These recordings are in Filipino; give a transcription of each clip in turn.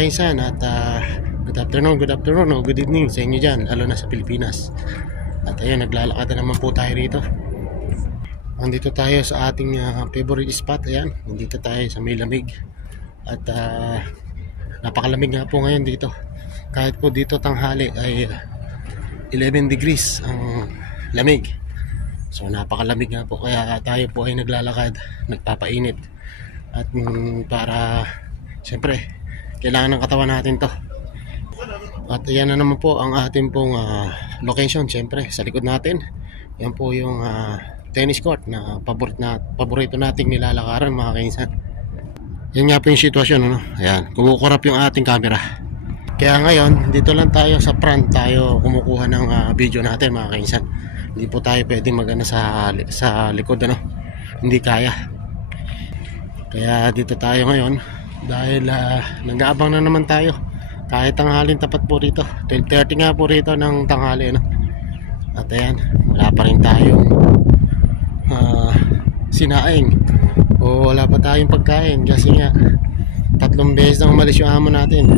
kaisan at good afternoon o good evening sa inyo dyan, lalo na sa Pilipinas. At ayun, naglalakad na naman po tayo rito. Andito tayo sa ating favorite spot. Ayan, nandito tayo sa may lamig. At napakalamig nga po ngayon dito. Kahit po dito tanghali ay 11 degrees ang lamig. So napakalamig nga po, kaya tayo po ay naglalakad, nagpapainit. At para siyempre kailangan ng katawan natin to. At ayan na naman po ang ating pong location. Siyempre sa likod natin, yan po yung tennis court na paborito nating nilalakaran, mga kainsan. Yan nga po yung sitwasyon, ano? Ayan, kumukurap yung ating camera. Kaya ngayon dito lang tayo sa front, tayo kumukuha ng video natin, mga kainsan. Hindi po tayo pwedeng magana sa likod, ano? Hindi kaya. Kaya dito tayo ngayon dahil nag-aabang na naman tayo. Kahit tanghalin tapat po rito, 12:30 nga po rito ng tanghali, ano? At ayan, wala pa rin tayong sinaing o wala pa tayong pagkain kasi nga 3 beses na umalis yung amo natin.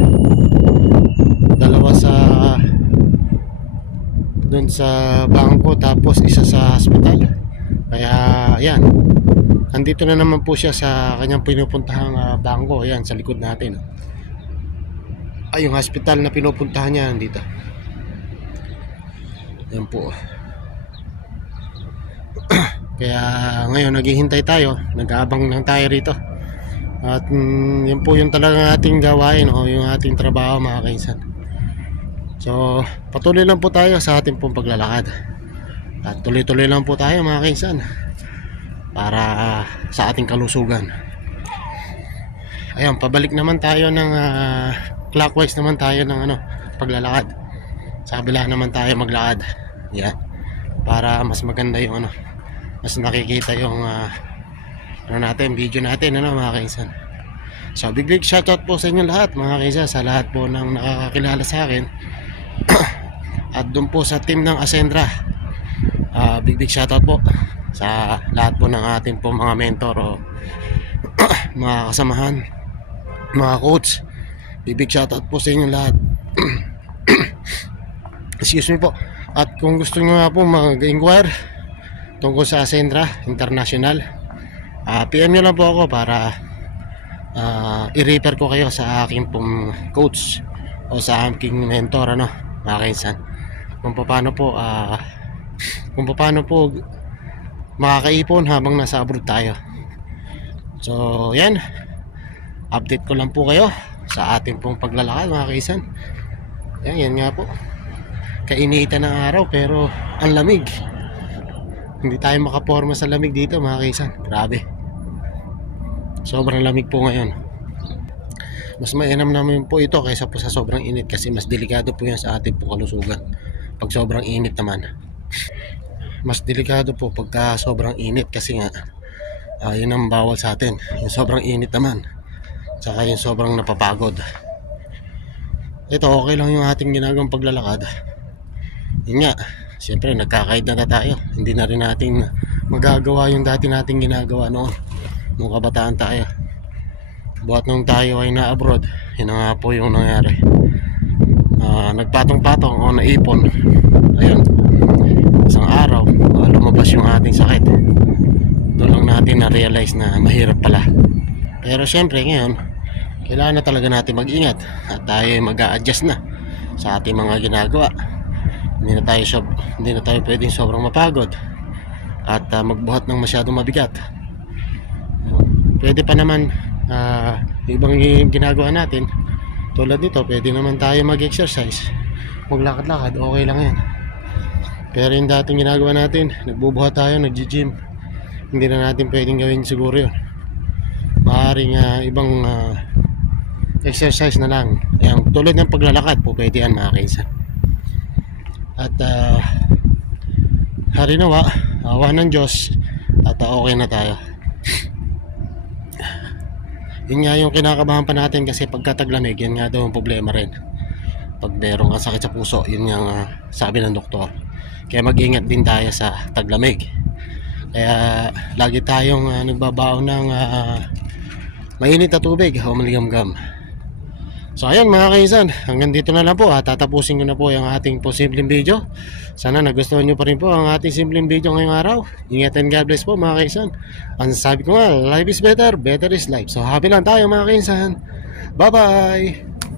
2 doon sa bangko, tapos 1 sa hospital. Kaya ayan, andito na naman po siya sa kanyang pinupuntahang bangko. Ayan, sa likod natin. Ay, yung hospital na pinupuntahan niya nandito. Ayan po. Kaya ngayon naghihintay tayo, nag-aabang lang tayo rito. At yun po yung talagang ating gawain, o yung ating trabaho, mga kainsan. So patuloy lang po tayo sa ating pong paglalakad. At tuloy-tuloy lang po tayo, mga kainsan, para sa ating kalusugan. Ayan, pabalik naman tayo ng clockwise naman tayo ng paglalakad. Sa kabila naman tayo maglakad. Yan, para mas maganda yung mas nakikita yung natin, video natin, mga kainsan. So big shoutout po sa inyo lahat, mga kainsan, sa lahat po ng nakakakilala sa akin. At doon po sa team ng Ascendra, big shoutout po sa lahat po ng ating po mga mentor o mga kasamahan, mga coach. Big shoutout po sa inyo lahat. Excuse me po. At kung gusto nyo nga po mag-inquire tungkol sa Ascendra International, PM nyo lang po ako para i-refer ko kayo sa aking pong coach o sa aking mentor, mga kainsan, kung paano po makakaipon habang nasa abroad tayo. So yan, update ko lang po kayo sa ating pong paglalakad, mga kainsan. Yan nga po, kainitan ng araw pero ang lamig. Hindi tayo makaporma sa lamig dito, mga kaisan. Grabe, sobrang lamig po ngayon. Mas mainam naman po ito kaysa po sa sobrang init, kasi mas delikado po yan sa ating po kalusugan. Pag sobrang init naman, mas delikado po pagka sobrang init, kasi nga yun ang bawal sa atin, yung sobrang init naman, saka yung sobrang napapagod. Ito okay lang yung ating ginagawang paglalakad. Yun nga, siyempre nagkakaid na tayo. Hindi na rin natin magagawa yung dati nating ginagawa noon, nung kabataan tayo. Buhat nung tayo ay na-abroad, yun na nga po yung nangyari. Nagpatong-patong o naipon. Ayun, isang araw lumabas yung ating sakit. Doon lang natin na-realize na mahirap pala. Pero siyempre ngayon, kailangan na talaga natin mag-ingat at tayo mag-a-adjust na sa ating mga ginagawa. Hindi na tayo pwedeng sobrang mapagod at magbuhat ng masyadong mabigat. Pwede pa naman ibang ginagawa natin. Tulad nito, pwede naman tayo mag-exercise, maglakad-lakad, okay lang yan. Pero yung dating ginagawa natin, nagbubuhat tayo, nag-gym, hindi na natin pwedeng gawin siguro yun. Maaaring ibang exercise na lang. Ayan, tulad ng paglalakad po, pwede yan, mga kainsan. At hari nawa, awa ng Diyos, at okay na tayo. Yun nga yung kinakabahan pa natin, kasi pagkataglamig, yan nga daw ang problema rin. Pag meron kang sakit sa puso, yun yung sabi ng doktor. Kaya mag-ingat din tayo sa taglamig. Kaya lagi tayong nagbabaon ng mainit na tubig o maligamgam. So ayan mga kaisan, hanggang dito na lang po at tatapusin ko na po yung ating po simpleng video. Sana nagustuhan nyo pa rin po ang ating simpleng video ngayong araw. Ingat and God bless po mga kaisan. Ang sabi ko nga, life is better, better is life. So happy lang tayo mga kaisan. Bye bye!